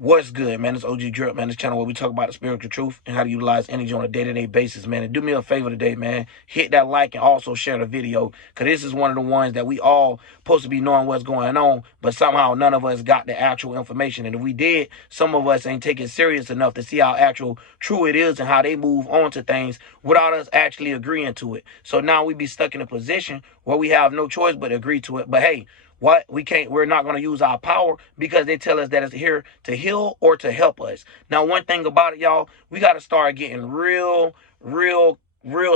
What's good, man? It's OG Drip, man. This channel where we talk about the spiritual truth and how to utilize energy on a day-to-day basis, man. And do me a favor today, man. Hit that like and also share the video, because this is one of the ones that we all supposed to be knowing what's going on, but somehow none of us got the actual information. And if we did, some of us ain't taking it serious enough to see how actual true it is and how they move on to things without us actually agreeing to it. So now we be stuck in a position where we have no choice but agree to it. But hey, we're not going to use our power because they tell us that it's here to heal or to help us. Now, one thing about it, y'all, we got to start getting real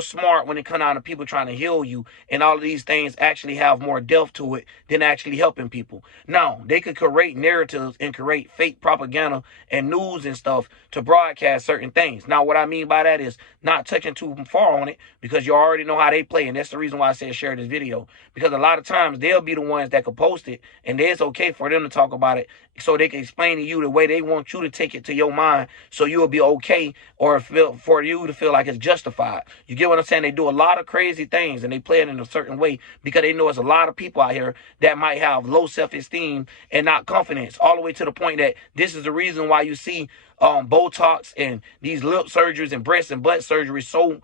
smart when it comes down to people trying to heal you, and all of these things actually have more depth to it than actually helping people. Now, they could create narratives and create fake propaganda and news and stuff to broadcast certain things. Now, what I mean by that is not touching too far on it, because you already know how they play, and that's the reason why I said share this video, because a lot of times they'll be the ones that could post it, and it's okay for them to talk about it so they can explain to you the way they want you to take it to your mind, so you'll be okay, or for you to feel like it's justified. You get what I'm saying? They do a lot of crazy things, and they play it in a certain way because they know there's a lot of people out here that might have low self-esteem and not confidence, all the way to the point that this is the reason why you see Botox and these lip surgeries and breast and butt surgery so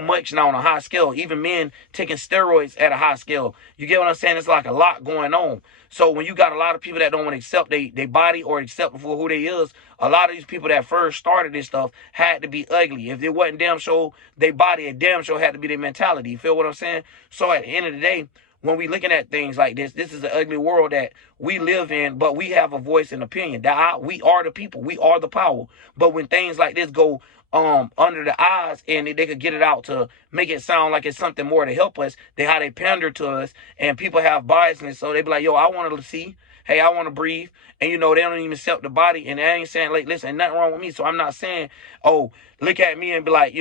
much now on a high scale. Even men taking steroids at a high scale. You get what I'm saying? It's like a lot going on. So when you got a lot of people that don't want to accept their body or accept for who they is, a lot of these people that first started this stuff had to be ugly. If they wasn't damn sure their body, a damn sure had to be their mentality. You feel what I'm saying? So at the end of the day, when we looking at things like this is an ugly world that we live in, but we have a voice and opinion. We are the people. We are the power. But when things like this go under the eyes, and they could get it out to make it sound like it's something more to help us, how they pander to us, and people have biasness, so they be like, yo, I want to see, hey, I want to breathe, and they don't even accept the body, and they ain't saying, like, listen, nothing wrong with me, so I'm not saying, oh, look at me and be like,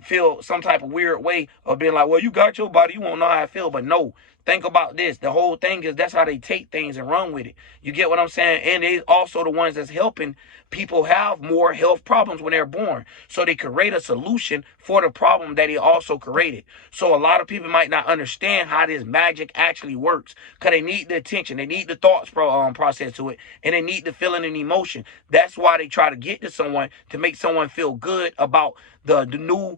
feel some type of weird way of being like, well, you got your body, you won't know how I feel, but no. Think about this. The whole thing is that's how they take things and run with it. You get what I'm saying? And they also the ones that's helping people have more health problems when they're born. So they create a solution for the problem that he also created. So a lot of people might not understand how this magic actually works, because they need the attention. They need the thoughts process to it, and they need the feeling and emotion. That's why they try to get to someone to make someone feel good about the new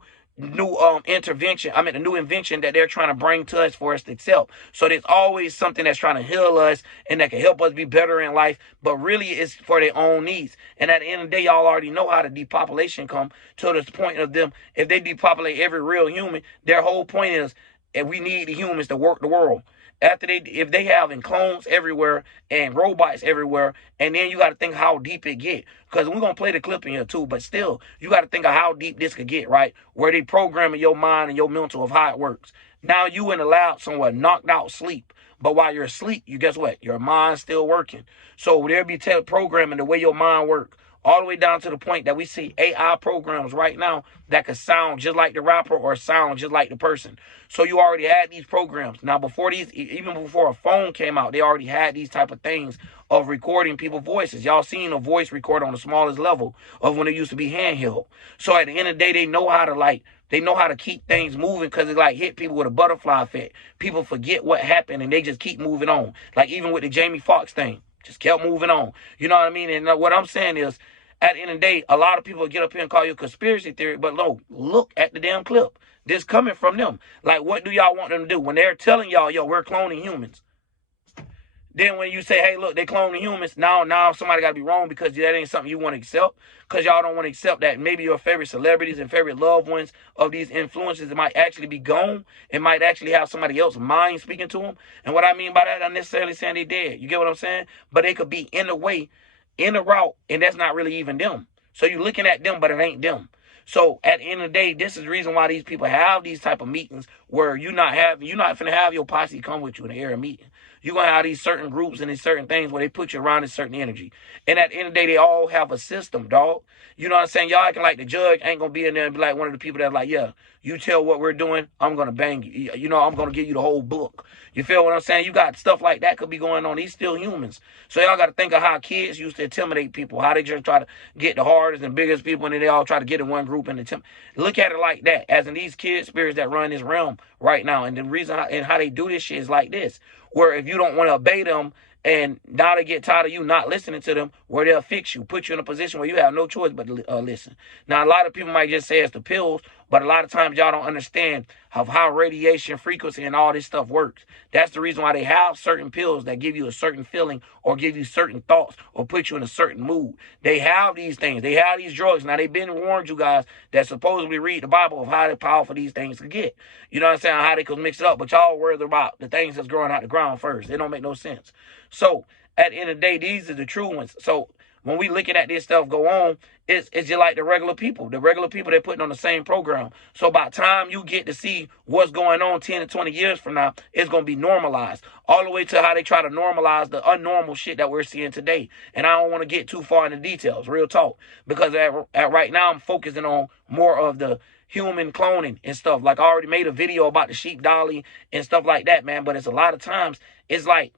intervention, the new invention that they're trying to bring to us for us to accept. So there's always something that's trying to heal us and that can help us be better in life, but really it's for their own needs. And at the end of the day, y'all already know how the depopulation come to this point of them. If they depopulate every real human, their whole point is, and we need the humans to work the world. If they having clones everywhere and robots everywhere, and then you got to think how deep it get, because we're gonna play the clip in here too, but still you got to think of how deep this could get, right? Where they programming your mind and your mental of how it works. Now you in the lab somewhere knocked out sleep, but while you're asleep, you guess what? Your mind's still working. So there be programming the way your mind works, all the way down to the point that we see AI programs right now that could sound just like the rapper or sound just like the person. So you already had these programs. Now, even before a phone came out, they already had these type of things of recording people's voices. Y'all seen a voice record on the smallest level of when it used to be handheld. So at the end of the day, they know how to keep things moving, because it like hit people with a butterfly effect. People forget what happened and they just keep moving on. Like even with the Jamie Foxx thing. Just kept moving on. You know what I mean? And what I'm saying is, at the end of the day, a lot of people get up here and call you a conspiracy theory, but no, look at the damn clip. This coming from them. Like, what do y'all want them to do? When they're telling y'all, yo, we're cloning humans. Then when you say, hey, look, they cloning humans, now somebody got to be wrong, because that ain't something you want to accept, because y'all don't want to accept that maybe your favorite celebrities and favorite loved ones of these influencers might actually be gone and might actually have somebody else's mind speaking to them. And what I mean by that, I'm not necessarily saying they dead. You get what I'm saying? But they could be in the way, in the route, and that's not really even them. So you're looking at them, but it ain't them. So at the end of the day, this is the reason why these people have these type of meetings where you're not finna have your posse come with you in the area meeting. You're going to have these certain groups and these certain things where they put you around a certain energy. And at the end of the day, they all have a system, dog. You know what I'm saying? Y'all acting like the judge ain't going to be in there and be like one of the people that's like, yeah, you tell what we're doing, I'm going to bang you. I'm going to give you the whole book. You feel what I'm saying? You got stuff like that could be going on. These still humans. So y'all got to think of how kids used to intimidate people, how they just try to get the hardest and biggest people, and then they all try to get in one group and look at it like that, as in these kid spirits that run this realm right now. And the reason how they do this shit is like this, where if you don't want to obey them And now they get tired of you not listening to them, where they'll fix you, put you in a position where you have no choice but to listen. Now, a lot of people might just say it's the pills, but a lot of times y'all don't understand of how radiation frequency and all this stuff works. That's the reason why they have certain pills that give you a certain feeling or give you certain thoughts or put you in a certain mood. They have these things. They have these drugs. Now, they've been warned you guys that supposedly read the Bible of how powerful these things could get. You know what I'm saying? How they could mix it up. But y'all worried about the things that's growing out the ground first. It don't make no sense. So, at the end of the day, these are the true ones. So, when we looking at this stuff go on, it's just like the regular people. The regular people, they're putting on the same program. So by the time you get to see what's going on 10 to 20 years from now, it's going to be normalized. All the way to how they try to normalize the unnormal shit that we're seeing today. And I don't want to get too far into details, real talk. Because at right now, I'm focusing on more of the human cloning and stuff. Like I already made a video about the sheep dolly and stuff like that, man. But it's a lot of times, it's like,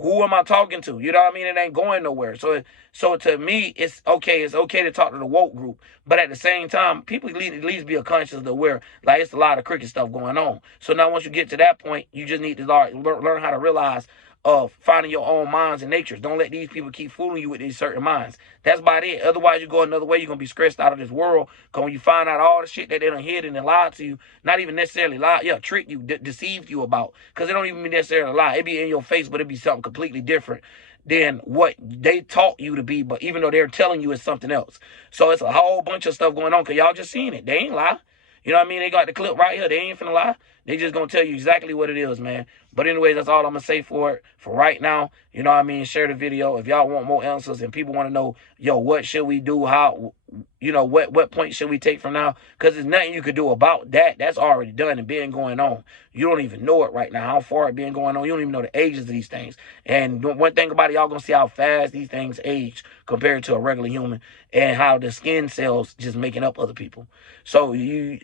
who am I talking to? You know what I mean? It ain't going nowhere. So to me, it's okay. It's okay to talk to the woke group. But at the same time, people need at least be conscious of where, like, it's a lot of crooked stuff going on. So now once you get to that point, you just need to learn how to realize of finding your own minds and natures. Don't let these people keep fooling you with these certain minds. That's about it. Otherwise, you go another way, you're going to be stressed out of this world. Because when you find out all the shit that they done hid and lied to you, not even necessarily lie, tricked you, deceived you about. Because it don't even be necessarily a lie. It be in your face, but it be something completely different than what they taught you to be, but even though they're telling you it's something else. So it's a whole bunch of stuff going on, because y'all just seen it. They ain't lie. You know what I mean? They got the clip right here. They ain't finna lie. They just gonna tell you exactly what it is, man. But anyways, that's all I'm gonna say for it for right now. You know what I mean? Share the video if y'all want more answers and people want to know, yo, what should we do? How, you know, what point should we take from now? Because there's nothing you could do about that. That's already done and been going on. You don't even know it right now. How far it been going on? You don't even know the ages of these things. And one thing about it, y'all gonna see how fast these things age compared to a regular human, and how the skin cells just making up other people. So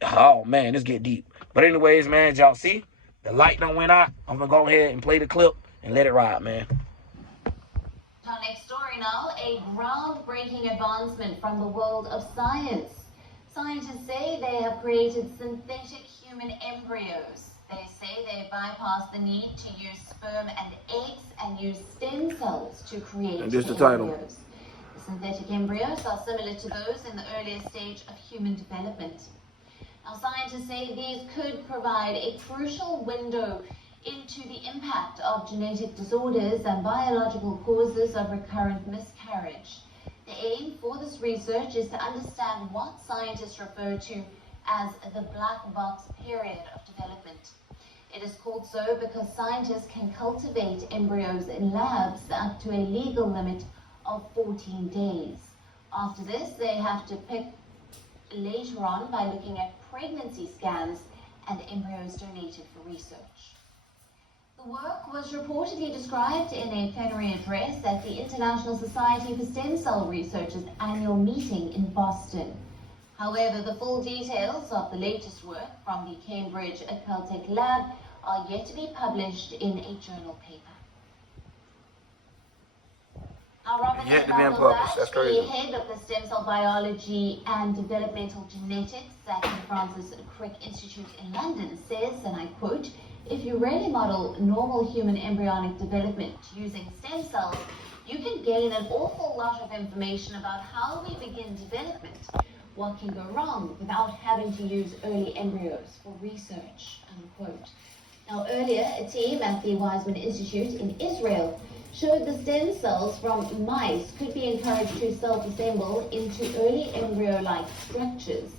oh man, this get deep. But anyways, man, y'all see the light done went out. I'm gonna go ahead and play the clip and let it ride, man. Our next story now, a groundbreaking advancement from the world of science. Scientists say they have created synthetic human embryos. They say they bypass the need to use sperm and eggs and use stem cells to create embryos. The synthetic embryos are similar to those in the earlier stage of human development. Now, scientists say these could provide a crucial window into the impact of genetic disorders and biological causes of recurrent miscarriage. The aim for this research is to understand what scientists refer to as the black box period of development. It is called so because scientists can cultivate embryos in labs up to a legal limit of 14 days. After this, they have to pick later on by looking at pregnancy scans and embryos donated for research. The work was reportedly described in a plenary address at the International Society for Stem Cell Research's annual meeting in Boston. However, the full details of the latest work from the Cambridge Caltech lab are yet to be published in a journal paper. Now, Robin Bangladesh, the head of the Stem Cell Biology and Developmental Genetics at the Francis Crick Institute in London, says, and I quote, "If you really model normal human embryonic development using stem cells, you can gain an awful lot of information about how we begin development, what can go wrong without having to use early embryos for research," unquote. Now, earlier, a team at the Weizmann Institute in Israel showed the stem cells from mice could be encouraged to self-assemble into early embryo-like structures.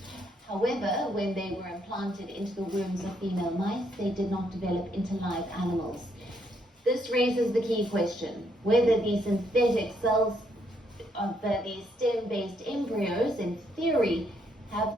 However, when they were implanted into the wombs of female mice, they did not develop into live animals. This raises the key question, whether these synthetic cells, these stem-based embryos, in theory, have